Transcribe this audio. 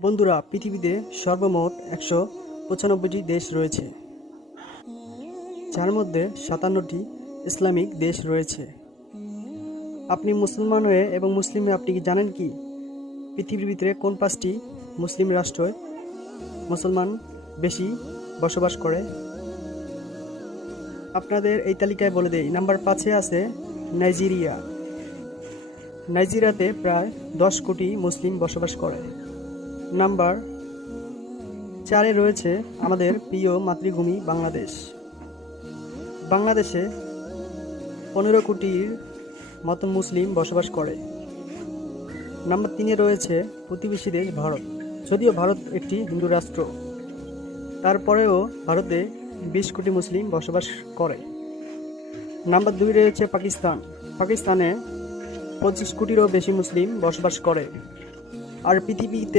বন্ধুরা, পৃথিবীতে সর্বমোট ১৯৫টি দেশ রয়েছে, যার মধ্যে ৫৭টি ইসলামিক দেশ রয়েছে। আপনি মুসলমান হয়ে এবং মুসলিম হয়ে আপনি কি জানেন কি পৃথিবীর ভিতরে কোন ৫টি মুসলিম রাষ্ট্রে মুসলমান বেশি বসবাস করে? আপনাদের এই তালিকায় বলে দেই। নাম্বার ৫-এ আছে নাইজেরিয়া। নাইজেরিয়াতে প্রায় ১০ কোটি মুসলিম বসবাস করে। নাম্বার ৪-এ রয়েছে আমাদের প্রিয় মাতৃভূমি বাংলাদেশ। বাংলাদেশে ১৫ কোটির মতো মুসলিম বসবাস করে। নাম্বার ৩-এ রয়েছে প্রতিবেশী দেশ ভারত। যদিও ভারত একটি হিন্দু রাষ্ট্র, তারপরেও ভারতে ২০ কোটি মুসলিম বসবাস করে। নাম্বার ২ রয়েছে পাকিস্তান। পাকিস্তানে ২৫ কোটিরও বেশি মুসলিম বসবাস করে। আর পৃথিবীতে